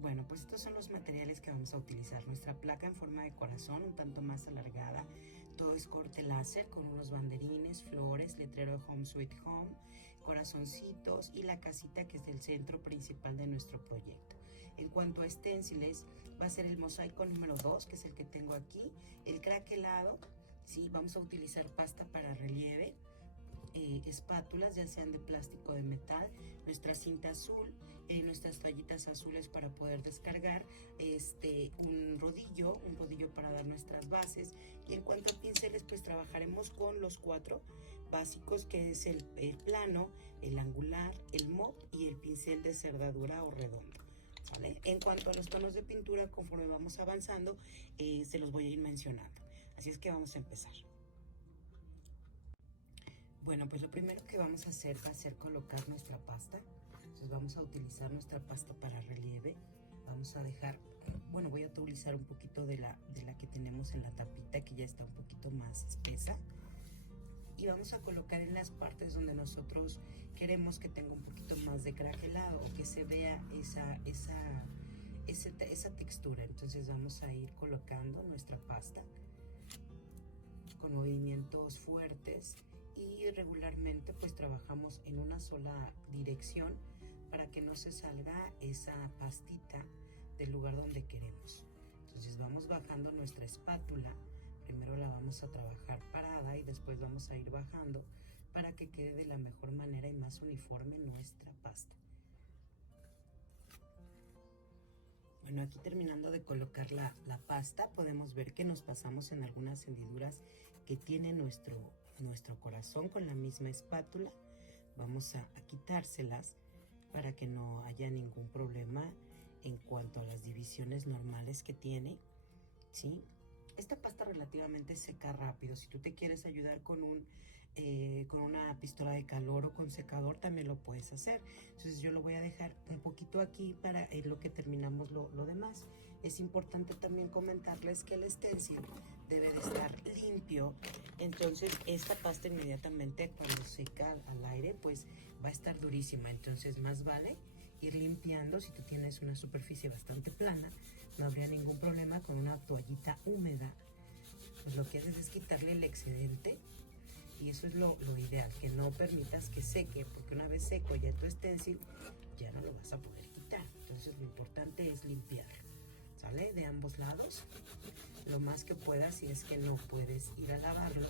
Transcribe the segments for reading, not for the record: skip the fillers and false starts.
Bueno, pues estos son los materiales que vamos a utilizar. Nuestra placa en forma de corazón, un tanto más alargada. Todo es corte láser con unos banderines, flores, letrero de Home Sweet Home, corazoncitos y la casita que es el centro principal de nuestro proyecto. En cuanto a esténciles, va a ser el mosaico número 2, que es el que tengo aquí, el craquelado, ¿sí? Vamos a utilizar pasta para relieve, espátulas, ya sean de plástico o de metal, nuestra cinta azul, nuestras toallitas azules para poder descargar, un rodillo para dar nuestras bases. Y en cuanto a pinceles, pues trabajaremos con los 4 básicos, que es el plano, el angular, el mop y el pincel de cerradura o redondo. ¿Vale? En cuanto a los tonos de pintura, conforme vamos avanzando, se los voy a ir mencionando. Así es que vamos a empezar. Bueno, pues lo primero que vamos a hacer va a ser colocar nuestra pasta. Entonces vamos a utilizar nuestra pasta para relieve. Vamos a dejar, bueno, voy a utilizar un poquito de la que tenemos en la tapita, que ya está un poquito más espesa. Y vamos a colocar en las partes donde nosotros queremos que tenga un poquito más de craquelado o que se vea esa textura. Entonces vamos a ir colocando nuestra pasta con movimientos fuertes, y regularmente pues trabajamos en una sola dirección para que no se salga esa pastita del lugar donde queremos. Entonces vamos bajando nuestra espátula. Primero la vamos a trabajar parada y después vamos a ir bajando para que quede de la mejor manera y más uniforme nuestra pasta. Bueno, aquí terminando de colocar la pasta, podemos ver que nos pasamos en algunas hendiduras que tiene nuestro corazón con la misma espátula. Vamos a quitárselas para que no haya ningún problema en cuanto a las divisiones normales que tiene, ¿sí? Esta pasta relativamente seca rápido. Si tú te quieres ayudar con una pistola de calor o con secador, también lo puedes hacer. Entonces yo lo voy a dejar un poquito aquí para lo que terminamos lo demás. Es importante también comentarles que el stencil debe de estar limpio. Entonces esta pasta inmediatamente cuando seca al aire pues va a estar durísima. Entonces más vale ir limpiando. Si tú tienes una superficie bastante plana, no habría ningún problema con una toallita húmeda. Pues lo que haces es quitarle el excedente, y eso es lo ideal, que no permitas que seque, porque una vez seco ya tu stencil ya no lo vas a poder quitar. Entonces lo importante es limpiar, ¿sale? De ambos lados, lo más que puedas. Si es que no puedes ir a lavarlo,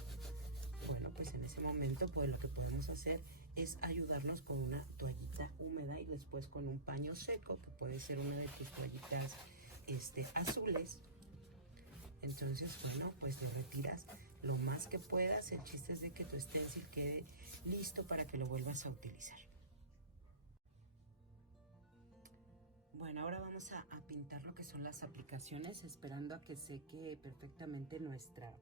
bueno, pues en ese momento pues lo que podemos hacer es ayudarnos con una toallita húmeda y después con un paño seco, que puede ser una de tus toallitas azules. Entonces, bueno, pues lo retiras lo más que puedas. El chiste es de que tu stencil quede listo para que lo vuelvas a utilizar. Bueno, ahora vamos a pintar lo que son las aplicaciones, esperando a que seque perfectamente nuestra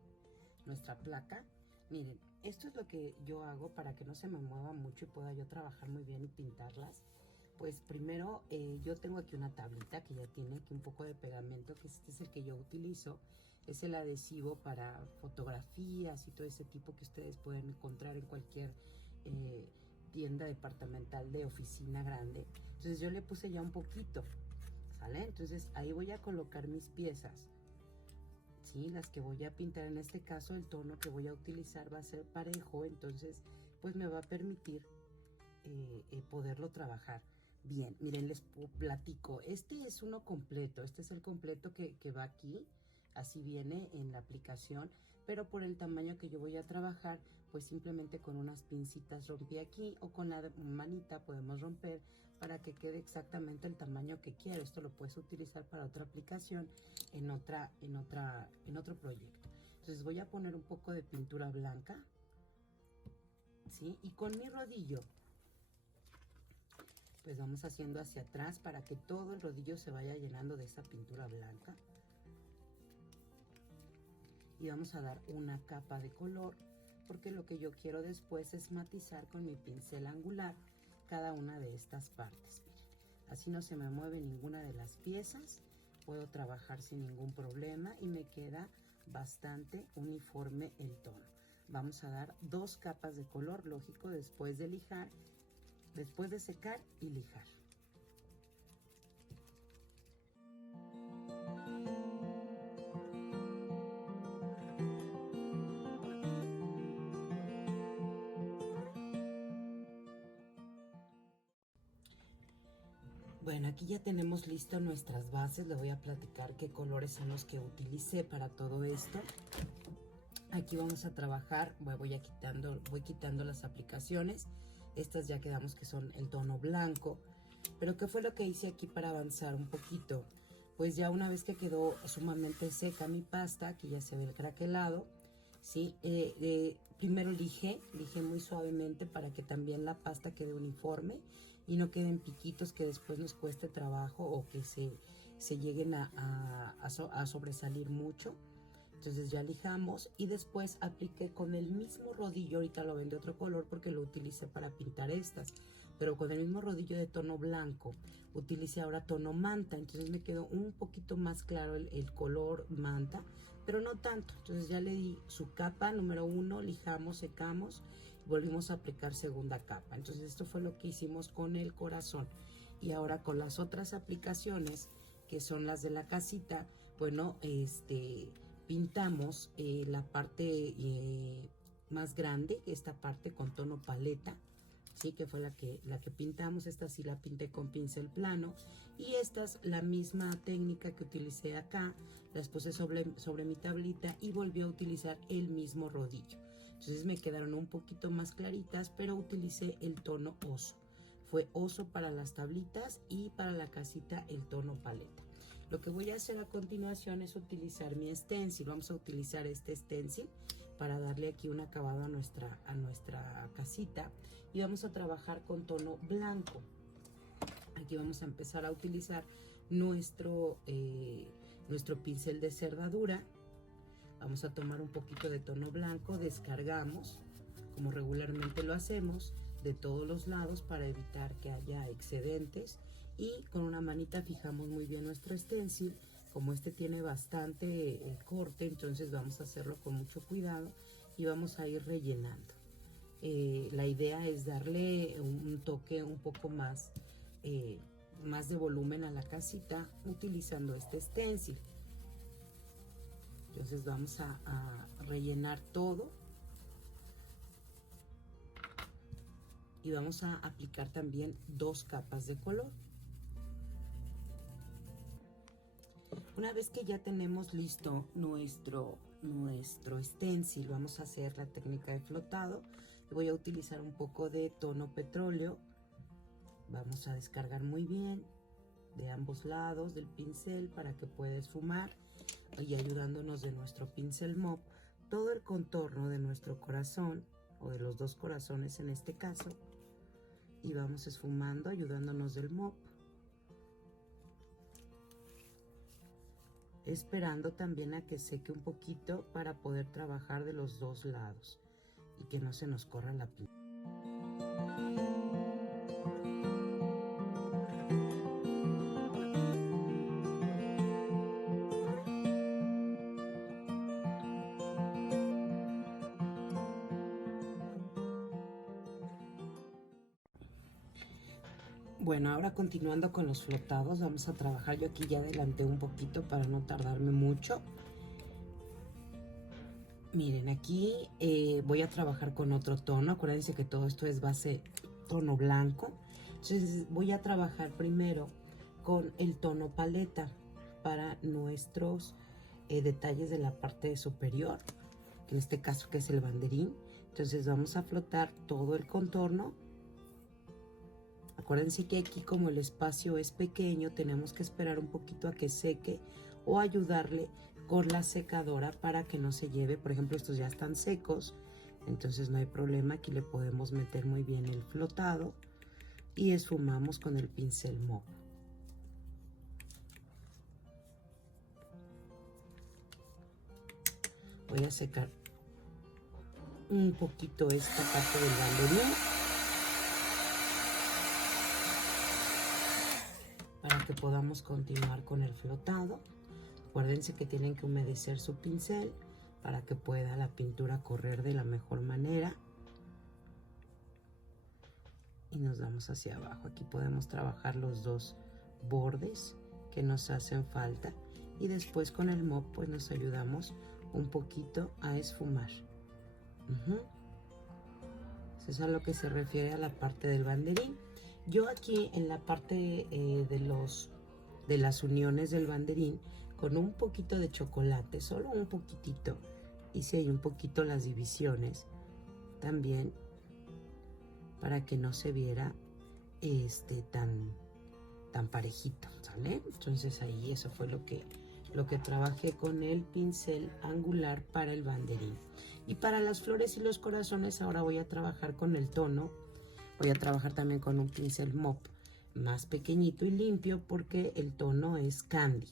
placa. Miren, esto es lo que yo hago para que no se me mueva mucho y pueda yo trabajar muy bien y pintarlas. Pues primero yo tengo aquí una tablita que ya tiene aquí un poco de pegamento, que este es el que yo utilizo. Es el adhesivo para fotografías y todo ese tipo que ustedes pueden encontrar en cualquier tienda departamental de oficina grande. Entonces yo le puse ya un poquito, ¿sale? Entonces ahí voy a colocar mis piezas. Sí, las que voy a pintar, en este caso el tono que voy a utilizar va a ser parejo, entonces pues me va a permitir poderlo trabajar bien. Miren, les platico, este es uno completo, este es el completo que va aquí, así viene en la aplicación, pero por el tamaño que yo voy a trabajar, pues simplemente con unas pincitas rompí aquí, o con la manita podemos romper para que quede exactamente el tamaño que quiero. Esto lo puedes utilizar para otra aplicación en otro proyecto. Entonces voy a poner un poco de pintura blanca, ¿sí? Y con mi rodillo pues vamos haciendo hacia atrás para que todo el rodillo se vaya llenando de esa pintura blanca. Y vamos a dar una capa de color, porque lo que yo quiero después es matizar con mi pincel angular cada una de estas partes. Miren, así no se me mueve ninguna de las piezas, puedo trabajar sin ningún problema y me queda bastante uniforme el tono. Vamos a dar 2 capas de color, lógico, después de lijar, después de secar y lijar. Bueno, aquí ya tenemos listo nuestras bases. Le voy a platicar qué colores son los que utilicé para todo esto. Aquí vamos a trabajar, voy quitando las aplicaciones. Estas ya quedamos que son el tono blanco. Pero ¿qué fue lo que hice aquí para avanzar un poquito? Pues ya una vez que quedó sumamente seca mi pasta, aquí ya se ve el craquelado, ¿sí? Primero lijé muy suavemente para que también la pasta quede uniforme y no queden piquitos que después nos cueste trabajo o que se lleguen a sobresalir mucho. Entonces ya lijamos y después apliqué con el mismo rodillo, ahorita lo ven de otro color porque lo utilicé para pintar estas, pero con el mismo rodillo de tono blanco utilicé ahora tono manta, entonces me quedó un poquito más claro el color manta, pero no tanto. Entonces ya le di su capa número 1, lijamos, secamos, volvimos a aplicar segunda capa. Entonces esto fue lo que hicimos con el corazón. Y ahora con las otras aplicaciones, que son las de la casita, bueno, pintamos la parte más grande, esta parte con tono paleta, sí, que fue la que pintamos. Esta sí la pinté con pincel plano, y esta es la misma técnica que utilicé acá. Las puse sobre mi tablita y volví a utilizar el mismo rodillo. Entonces me quedaron un poquito más claritas, pero utilicé el tono oso. Fue oso para las tablitas y para la casita el tono paleta. Lo que voy a hacer a continuación es utilizar mi stencil. Vamos a utilizar este stencil para darle aquí un acabado a nuestra casita, y vamos a trabajar con tono blanco. Aquí vamos a empezar a utilizar nuestro pincel de cerdadura. Vamos a tomar un poquito de tono blanco, descargamos como regularmente lo hacemos de todos los lados para evitar que haya excedentes, y con una manita fijamos muy bien nuestro stencil. Como este tiene bastante corte, entonces vamos a hacerlo con mucho cuidado y vamos a ir rellenando. La idea es darle un toque un poco más de volumen a la casita utilizando este stencil. Entonces vamos a rellenar todo y vamos a aplicar también 2 capas de color. Una vez que ya tenemos listo nuestro stencil, vamos a hacer la técnica de flotado. Voy a utilizar un poco de tono petróleo. Vamos a descargar muy bien de ambos lados del pincel para que pueda esfumar, y ayudándonos de nuestro pincel mop todo el contorno de nuestro corazón, o de los 2 corazones en este caso, y vamos esfumando ayudándonos del mop, esperando también a que seque un poquito para poder trabajar de los 2 lados y que no se nos corra la pintura. Bueno, ahora continuando con los flotados, vamos a trabajar. Yo aquí ya adelanté un poquito para no tardarme mucho. Miren, aquí voy a trabajar con otro tono. Acuérdense que todo esto es base tono blanco. Entonces voy a trabajar primero con el tono paleta para nuestros detalles de la parte superior, que en este caso que es el banderín. Entonces vamos a flotar todo el contorno. Acuérdense que aquí, como el espacio es pequeño, tenemos que esperar un poquito a que seque o ayudarle con la secadora para que no se lleve. Por ejemplo, estos ya están secos, entonces no hay problema. Aquí le podemos meter muy bien el flotado y esfumamos con el pincel mop. Voy a secar un poquito esta parte del banderín para que podamos continuar con el flotado. Acuérdense que tienen que humedecer su pincel para que pueda la pintura correr de la mejor manera. Y nos vamos hacia abajo. Aquí podemos trabajar los 2 bordes que nos hacen falta, y después con el mop pues nos ayudamos un poquito a esfumar. Eso es a lo que se refiere a la parte del banderín. Yo aquí en la parte de las uniones del banderín, con un poquito de chocolate, solo un poquitito, hice ahí un poquito las divisiones también para que no se viera tan parejito, ¿sale? Entonces ahí eso fue lo que trabajé con el pincel angular para el banderín. Y para las flores y los corazones ahora voy a trabajar con el tono. Voy a trabajar también con un pincel mop más pequeñito y limpio porque el tono es candy.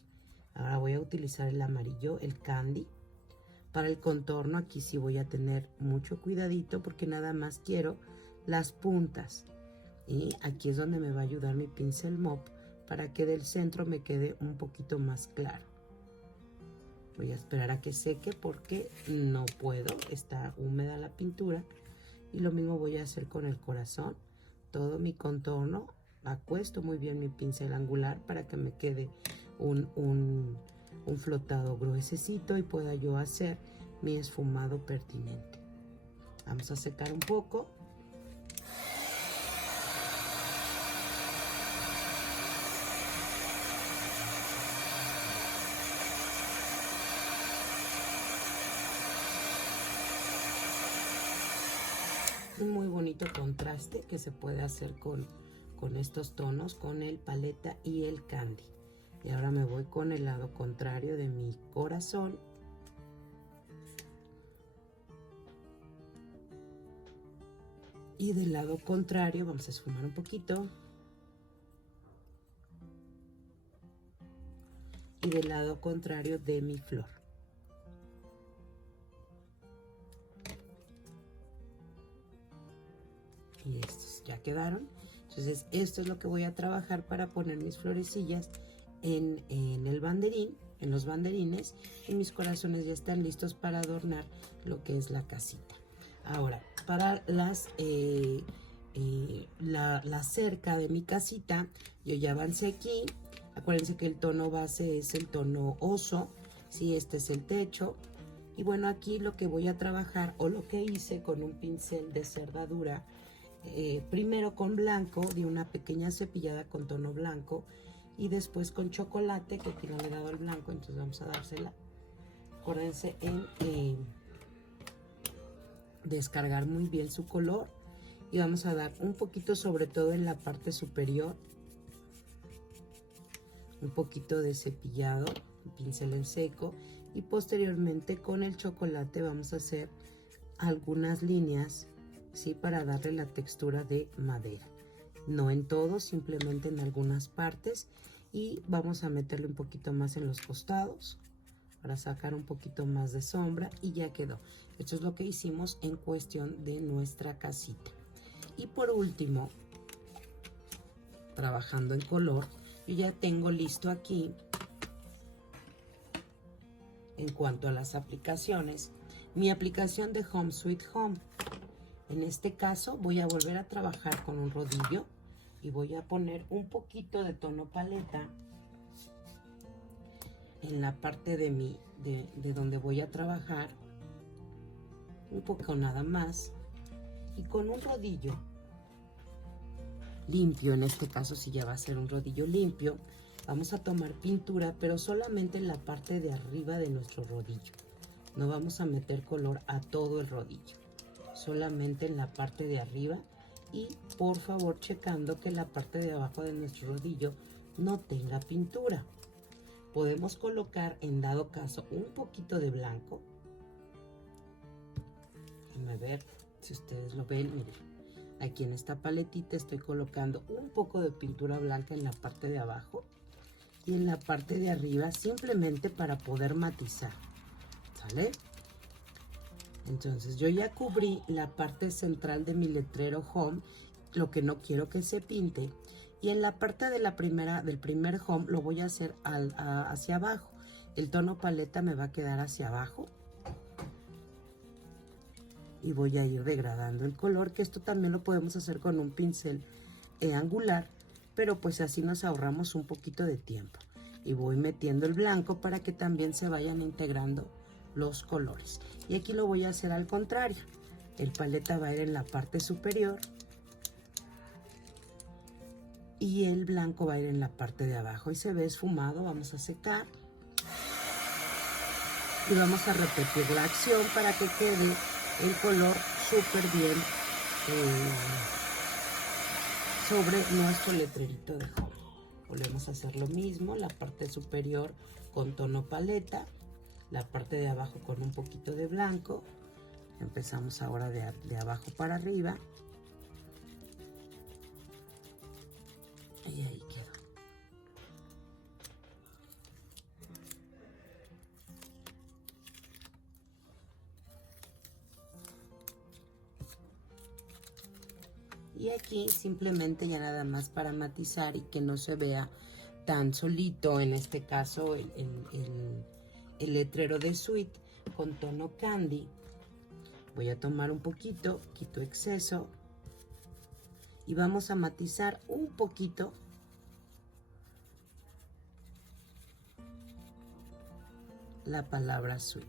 Ahora voy a utilizar el amarillo, el candy. Para el contorno aquí sí voy a tener mucho cuidadito porque nada más quiero las puntas. Y aquí es donde me va a ayudar mi pincel mop para que del centro me quede un poquito más claro. Voy a esperar a que seque porque no puedo, está húmeda la pintura. Y lo mismo voy a hacer con el corazón. Todo mi contorno, acuesto muy bien mi pincel angular para que me quede un flotado gruesecito y pueda yo hacer mi esfumado pertinente. Vamos a secar un poco. Un muy bonito contraste que se puede hacer con estos tonos, con el paleta y el candy. Y ahora me voy con el lado contrario de mi corazón. Y del lado contrario vamos a esfumar un poquito. Y del lado contrario de mi flor. Y estos ya quedaron. Entonces esto es lo que voy a trabajar para poner mis florecillas en el banderín, en los banderines, y mis corazones ya están listos para adornar lo que es la casita. Ahora, para la cerca de mi casita, yo ya avancé aquí. Acuérdense que el tono base es el tono oso, ¿sí? Este es el techo. Y bueno, aquí lo que voy a trabajar, o lo que hice con un pincel de cerdadura, primero con blanco, di una pequeña cepillada con tono blanco, y después con chocolate, que aquí no le he dado el blanco, entonces vamos a dársela. Acuérdense en descargar muy bien su color, y vamos a dar un poquito, sobre todo en la parte superior, un poquito de cepillado, pincel en seco, y posteriormente con el chocolate vamos a hacer algunas líneas, ¿sí? Para darle la textura de madera. No en todo, simplemente en algunas partes, y vamos a meterle un poquito más en los costados para sacar un poquito más de sombra, y ya quedó. Esto es lo que hicimos en cuestión de nuestra casita. Y por último, trabajando en color, yo ya tengo listo aquí, en cuanto a las aplicaciones, mi aplicación de Home Sweet Home. En este caso voy a volver a trabajar con un rodillo y voy a poner un poquito de tono paleta en la parte de donde voy a trabajar, un poco nada más, y con un rodillo limpio, en este caso si ya va a ser un rodillo limpio, vamos a tomar pintura, pero solamente en la parte de arriba de nuestro rodillo. No vamos a meter color a todo el rodillo, solamente en la parte de arriba, y por favor checando que la parte de abajo de nuestro rodillo no tenga pintura. Podemos colocar, en dado caso, un poquito de blanco. Déjenme ver si ustedes lo ven. Miren, aquí en esta paletita estoy colocando un poco de pintura blanca en la parte de abajo y en la parte de arriba, simplemente para poder matizar, ¿sale? Entonces yo ya cubrí la parte central de mi letrero Home, lo que no quiero que se pinte, y en la parte de del primer Home lo voy a hacer hacia abajo. El tono paleta me va a quedar hacia abajo y voy a ir degradando el color, que esto también lo podemos hacer con un pincel angular, pero pues así nos ahorramos un poquito de tiempo. Y voy metiendo el blanco para que también se vayan integrando los colores. Y aquí lo voy a hacer al contrario. El paleta va a ir en la parte superior y el blanco va a ir en la parte de abajo y se ve esfumado. Vamos a secar y vamos a repetir la acción para que quede el color súper bien sobre nuestro letrerito de home. Volvemos a hacer lo mismo, la parte superior con tono paleta, la parte de abajo con un poquito de blanco. Empezamos ahora de abajo para arriba. Y ahí quedó. Y aquí simplemente ya nada más para matizar y que no se vea tan solito, en este caso el letrero de Sweet con tono candy. Voy a tomar un poquito, quito exceso y vamos a matizar un poquito la palabra Sweet,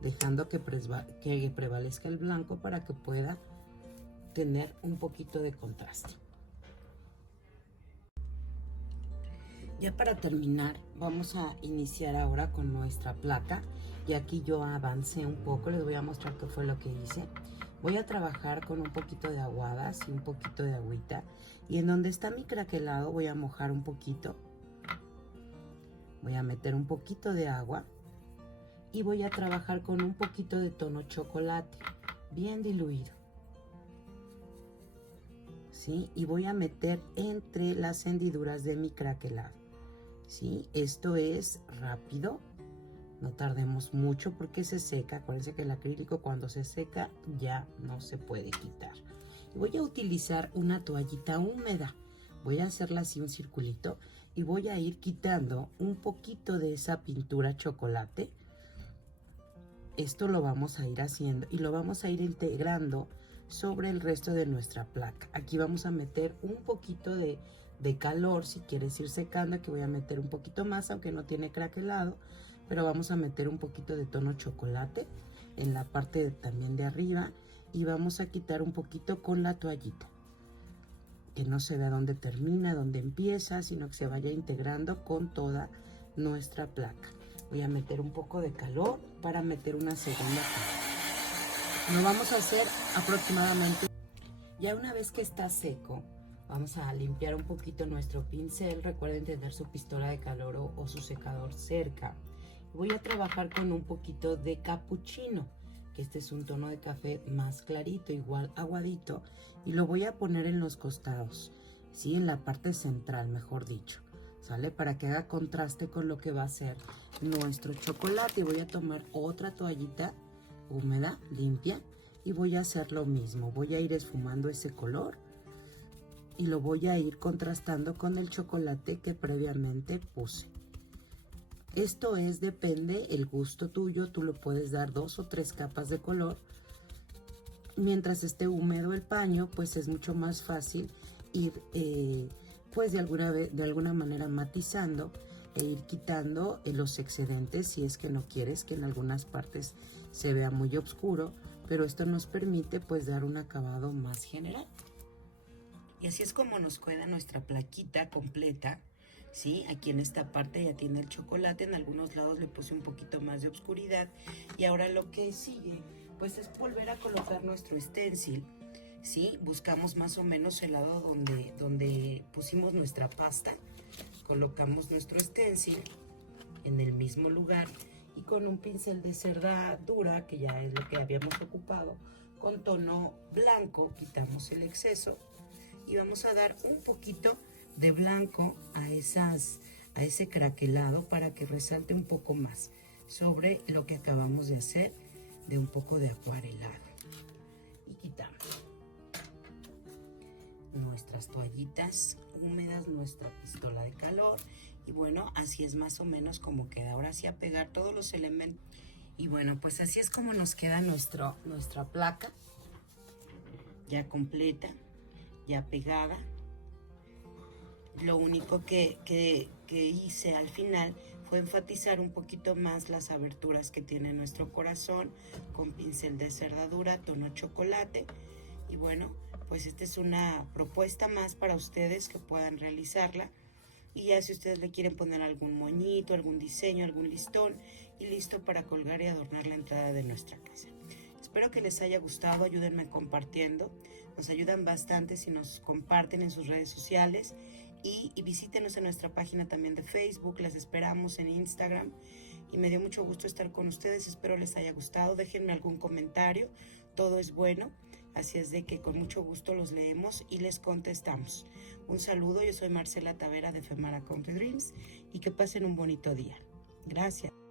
dejando que prevalezca el blanco para que pueda tener un poquito de contraste. Ya para terminar, vamos a iniciar ahora con nuestra placa. Y aquí yo avancé un poco, les voy a mostrar qué fue lo que hice. Voy a trabajar con un poquito de aguadas y un poquito de agüita. Y en donde está mi craquelado voy a mojar un poquito. Voy a meter un poquito de agua. Y voy a trabajar con un poquito de tono chocolate, bien diluido. ¿Sí? Y voy a meter entre las hendiduras de mi craquelado. ¿Sí? Esto es rápido, no tardemos mucho porque se seca. Acuérdense que el acrílico cuando se seca ya no se puede quitar. Y voy a utilizar una toallita húmeda. Voy a hacerla así un circulito y voy a ir quitando un poquito de esa pintura chocolate. Esto lo vamos a ir haciendo y lo vamos a ir integrando sobre el resto de nuestra placa. Aquí vamos a meter un poquito de calor, si quieres ir secando. Aquí voy a meter un poquito más, aunque no tiene craquelado, pero vamos a meter un poquito de tono chocolate en la parte también de arriba y vamos a quitar un poquito con la toallita, que no se vea dónde termina, dónde empieza, sino que se vaya integrando con toda nuestra placa. Voy a meter un poco de calor para meter una segunda capa. Lo vamos a hacer aproximadamente. Ya una vez que está seco, vamos a limpiar un poquito nuestro pincel. Recuerden tener su pistola de calor o su secador cerca. Voy a trabajar con un poquito de capuchino, que este es un tono de café más clarito, igual aguadito, y lo voy a poner en los costados, ¿sí? En la parte central, mejor dicho, ¿sale? Para que haga contraste con lo que va a ser nuestro chocolate. Voy a tomar otra toallita húmeda, limpia, y voy a hacer lo mismo. Voy a ir esfumando ese color y lo voy a ir contrastando con el chocolate que previamente puse. Esto depende el gusto tuyo. Tú lo puedes dar 2 o 3 capas de color. Mientras esté húmedo el paño, pues es mucho más fácil ir pues de alguna manera matizando e ir quitando los excedentes, si es que no quieres que en algunas partes se vea muy oscuro, pero esto nos permite pues dar un acabado más general. Y así es como nos queda nuestra plaquita completa, ¿sí? Aquí en esta parte ya tiene el chocolate, en algunos lados le puse un poquito más de oscuridad. Y ahora lo que sigue pues es volver a colocar nuestro stencil, ¿sí? Buscamos más o menos el lado donde pusimos nuestra pasta, colocamos nuestro stencil en el mismo lugar y con un pincel de cerda dura, que ya es lo que habíamos ocupado, con tono blanco quitamos el exceso y vamos a dar un poquito de blanco a ese craquelado para que resalte un poco más sobre lo que acabamos de hacer de un poco de acuarelado. Y quitamos nuestras toallitas húmedas, nuestra pistola de calor, y bueno, así es más o menos como queda. Ahora sí a pegar todos los elementos. Y bueno, pues así es como nos queda nuestra placa ya completa, ya pegada. Lo único que hice al final fue enfatizar un poquito más las aberturas que tiene nuestro corazón con pincel de cerda dura, tono chocolate, Y bueno, pues esta es una propuesta más para ustedes que puedan realizarla. Y ya si ustedes le quieren poner algún moñito, algún diseño, algún listón, y listo para colgar y adornar la entrada de nuestra casa. Espero que les haya gustado, ayúdenme compartiendo. Nos ayudan bastante si nos comparten en sus redes sociales y visítenos en nuestra página también de Facebook. Las esperamos en Instagram y me dio mucho gusto estar con ustedes. Espero les haya gustado. Déjenme algún comentario, todo es bueno. Así es de que con mucho gusto los leemos y les contestamos. Un saludo, yo soy Marcela Tavera de Femara Country Dreams y que pasen un bonito día. Gracias.